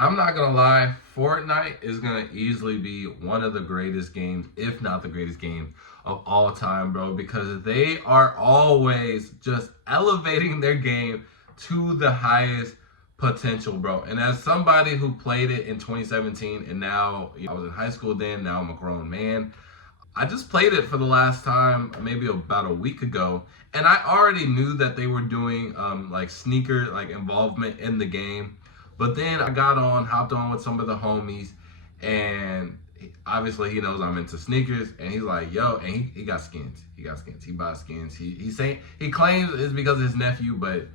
I'm not gonna lie, Fortnite is gonna easily be one of the greatest games, if not the greatest game of all time, bro, because they are always just elevating their game to the highest potential, bro. And as somebody who played it in 2017 and now I was in high school then, now I'm a grown man. I just played it for the last time, maybe about a week ago, and I already knew that they were doing like sneaker like involvement in the game. But then I got on, hopped on with some of the homies, and obviously he knows I'm into sneakers, and he's like, "Yo," and he got skins. He got skins. He buys skins. He claims it's because of his nephew, but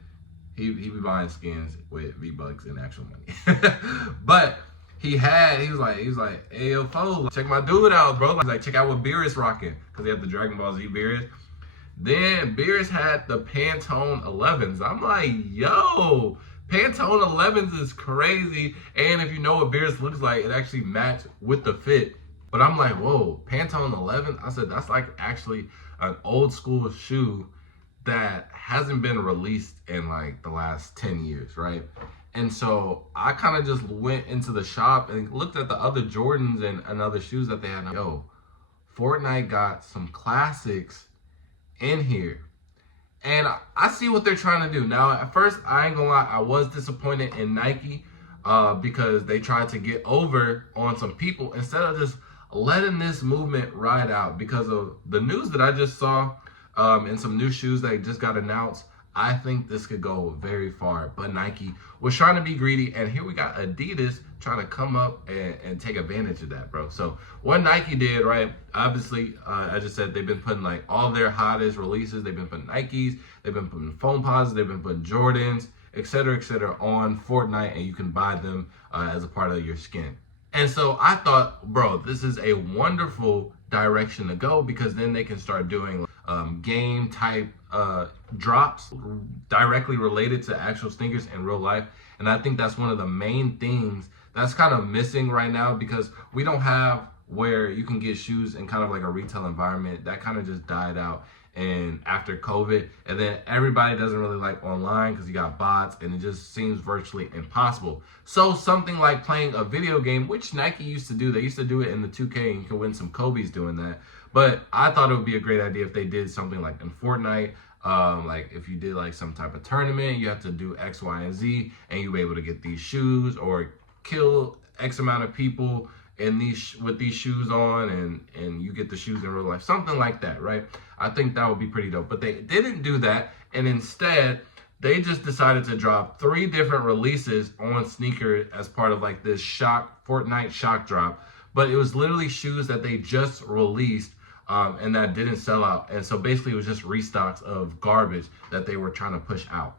he be buying skins with V-Bucks and actual money. But he was like, "Hey, yo, fool, check my dude out, bro." He's like, "Check out what Beerus rocking," because he had the Dragon Ball Z Beerus. Then Beerus had the Pantone 11s. I'm like, "Yo, Pantone 11s is crazy." And if you know what Beerus looks like, it actually matched with the fit. But I'm like, "Whoa, Pantone 11?" I said, that's like actually an old school shoe that hasn't been released in like the last 10 years, right? And so I kind of just went into the shop and looked at the other Jordans and other shoes that they had. Yo, Fortnite got some classics in here. And I see what they're trying to do. Now, at first, I ain't gonna lie, I was disappointed in Nike because they tried to get over on some people instead of just letting this movement ride out. Because of the news that I just saw and some new shoes that just got announced, I think this could go very far. But Nike was trying to be greedy, and here we got Adidas trying to come up and take advantage of that, bro. So what Nike did, right? Obviously, I just said they've been putting like all their hottest releases. They've been putting Nikes, they've been putting foam pods, they've been putting Jordans, et cetera, on Fortnite, and you can buy them as a part of your skin. And so I thought, bro, this is a wonderful direction to go, because then they can start doing game type drops directly related to actual sneakers in real life. And I think that's one of the main things that's kind of missing right now, because we don't have where you can get shoes in kind of like a retail environment. That kind of just died out and after COVID, and then everybody doesn't really like online because you got bots and it just seems virtually impossible. So something like playing a video game, which Nike used to do, they used to do it in the 2K, and you can win some Kobe's doing that. But I thought it would be a great idea if they did something like in Fortnite, like if you did like some type of tournament, you have to do X, Y, and Z, and you were able to get these shoes or kill X amount of people in these with these shoes on, and you get the shoes in real life, something like that, right? I think that would be pretty dope. But they didn't do that, and instead they just decided to drop 3 different releases on sneaker as part of like this Fortnite shock drop. But it was literally shoes that they just released and that didn't sell out. And so basically it was just restocks of garbage that they were trying to push out.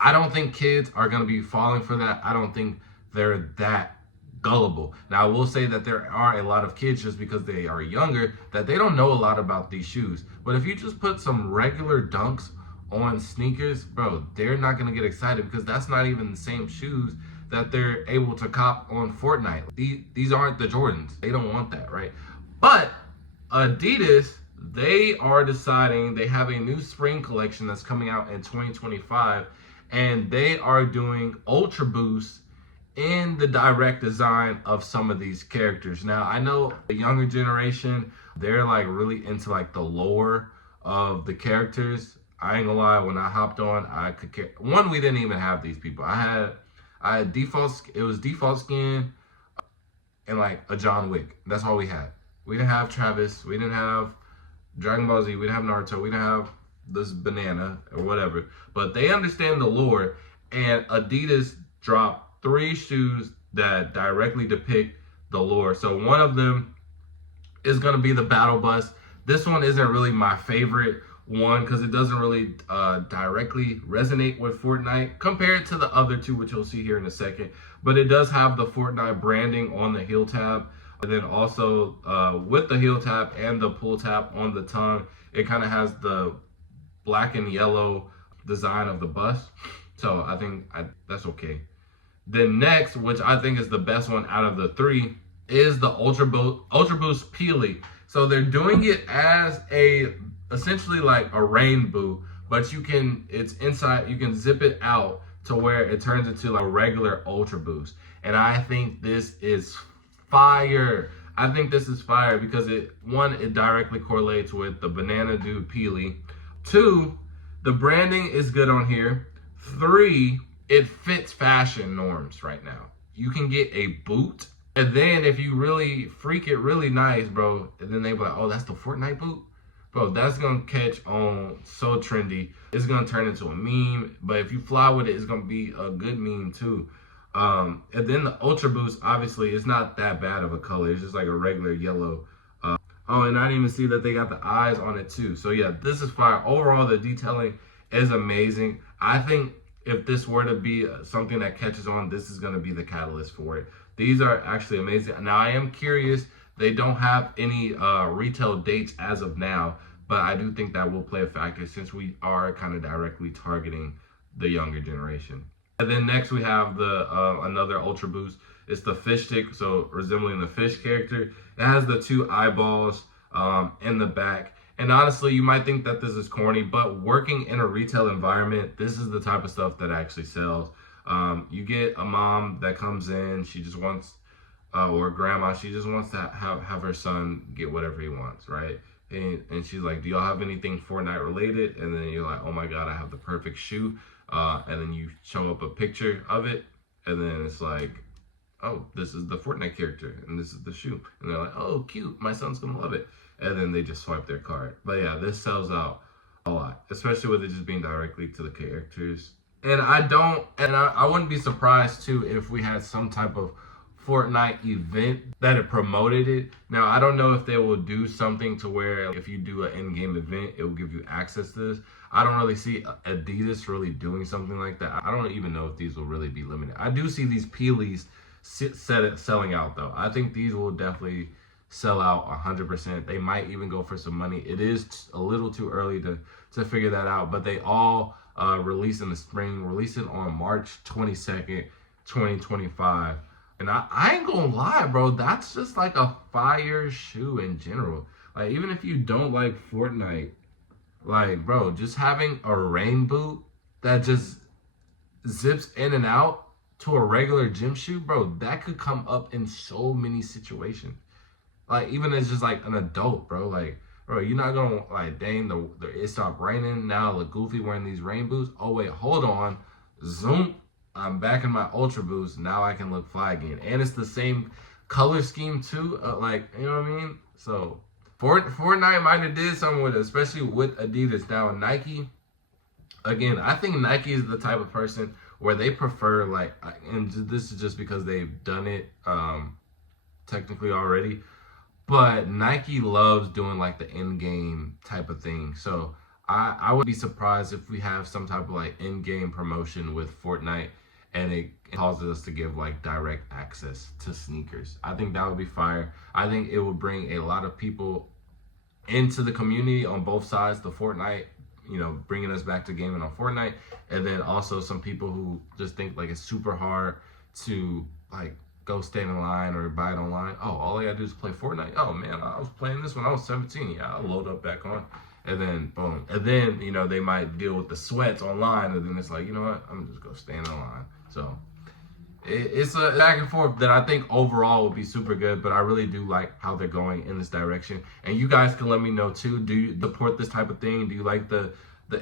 I don't think kids are going to be falling for that. I don't think they're that gullible. Now, I will say that there are a lot of kids, just because they are younger, that they don't know a lot about these shoes. But if you just put some regular Dunks on sneakers, bro, they're not going to get excited, because that's not even the same shoes that they're able to cop on Fortnite. These aren't the Jordans. They don't want that, right? But Adidas, they are deciding, they have a new spring collection that's coming out in 2025, and they are doing Ultraboost in the direct design of some of these characters. Now, I know the younger generation, they're like really into like the lore of the characters. I ain't gonna lie, when I hopped on, I could care. One, we didn't even have these people. I had default, it was default skin and like a John Wick. That's all we had. We didn't have Travis, we didn't have Dragon Ball Z, we didn't have Naruto, we didn't have this banana or whatever. But they understand the lore, and Adidas dropped 3 shoes that directly depict the lore. So one of them is going to be the Battle Bus. This one isn't really my favorite one because it doesn't really directly resonate with Fortnite compared to the other 2, which you'll see here in a second. But it does have the Fortnite branding on the heel tab. And then also with the heel tab and the pull tab on the tongue, it kind of has the black and yellow design of the bus. So I think that's okay. Then next, which I think is the best one out of the 3, is the Ultraboost Peely. So they're doing it as essentially like a rain boot, but it's inside, you can zip it out to where it turns into like a regular Ultra Boost. And I think this is fire. I think this is fire because it directly correlates with the Banana Dude Peely. 2, the branding is good on here. 3, it fits fashion norms right now. You can get a boot, and then if you really freak it really nice, bro, and then they be like, oh, that's the Fortnite boot? Bro, that's gonna catch on so trendy. It's gonna turn into a meme, but if you fly with it, it's gonna be a good meme too. And then the Ultra Boost, obviously, it's not that bad of a color. It's just like a regular yellow. Oh, and I didn't even see that they got the eyes on it too. So yeah, this is fire. Overall, the detailing is amazing. I think if this were to be something that catches on, this is gonna be the catalyst for it. These are actually amazing. Now, I am curious. They don't have any retail dates as of now, but I do think that will play a factor since we are kind of directly targeting the younger generation. And then next we have the another Ultra Boost. It's the fish stick, so resembling the fish character. It has the 2 eyeballs in the back. And honestly, you might think that this is corny, but working in a retail environment, this is the type of stuff that actually sells. You get a mom that comes in, she just wants, or grandma, she just wants to have her son get whatever he wants, right? And she's like, do y'all have anything Fortnite related? And then you're like, oh my God, I have the perfect shoe. And then you show up a picture of it, and then it's like, oh, this is the Fortnite character, and this is the shoe. And they're like, oh, cute, my son's gonna love it. And then they just swipe their card. But yeah, this sells out a lot, especially with it just being directly to the characters. And I wouldn't be surprised too if we had some type of Fortnite event that it promoted it. Now, I don't know if they will do something to where if you do an in-game event, it will give you access to this. I don't really see Adidas really doing something like that. I don't even know if these will really be limited. I do see these Peelies selling out though. I think these will definitely sell out 100%. They might even go for some money. It is a little too early to figure that out, but they all release in the spring, release it on March 22nd, 2025. And I ain't gonna lie, bro, that's just like a fire shoe in general. Like, even if you don't like Fortnite, like, bro, just having a rain boot that just zips in and out to a regular gym shoe, bro, that could come up in so many situations. Like, even as just like an adult, bro, like, bro, you're not gonna like, dang, it stopped raining, now look goofy wearing these rain boots. Oh wait, hold on, zoom, I'm back in my Ultra Boost. Now I can look fly again, and it's the same color scheme too. Like, you know what I mean? So Fortnite might have did something with it, especially with Adidas. Now Nike, again, I think Nike is the type of person where they prefer, like, and this is just because they've done it technically already, but Nike loves doing like the in-game type of thing. So I would be surprised if we have some type of like in-game promotion with Fortnite and it causes us to give like direct access to sneakers. I think that would be fire. I think it would bring a lot of people into the community on both sides, the Fortnite, you know, bringing us back to gaming on Fortnite, and then also some people who just think like it's super hard to like go stand in line or buy it online. Oh, all I gotta do is play Fortnite. Oh man, I was playing this when I was 17. Yeah, I'll load up back on. And then boom. And then, you know, they might deal with the sweats online, and then it's like, you know what, I'm just gonna stand in line. So it's a back and forth that I think overall will be super good, but I really do like how they're going in this direction. And you guys can let me know too, do you support this type of thing? Do you like the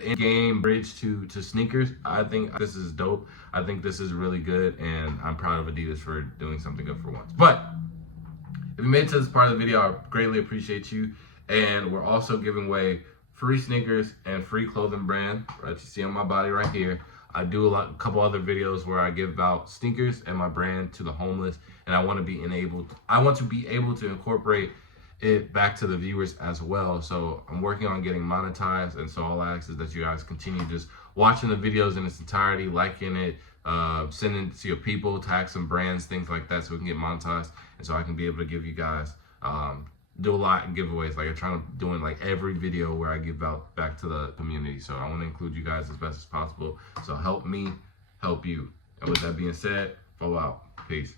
in-game bridge to sneakers? I think this is dope. I think this is really good, and I'm proud of Adidas for doing something good for once. But if you made it to this part of the video, I greatly appreciate you. And we're also giving away free sneakers and free clothing brand, right? You see on my body right here. I do a couple other videos where I give out sneakers and my brand to the homeless, and I want to be able to incorporate it back to the viewers as well. So I'm working on getting monetized, and so all I ask is that you guys continue just watching the videos in its entirety, liking it, sending it to your people, tag some brands, things like that, so we can get monetized, and so I can be able to give you guys do a lot of giveaways. Like, I'm trying to doing like every video where I give out back to the community. So I want to include you guys as best as possible. So help me help you. And with that being said, follow out. Peace.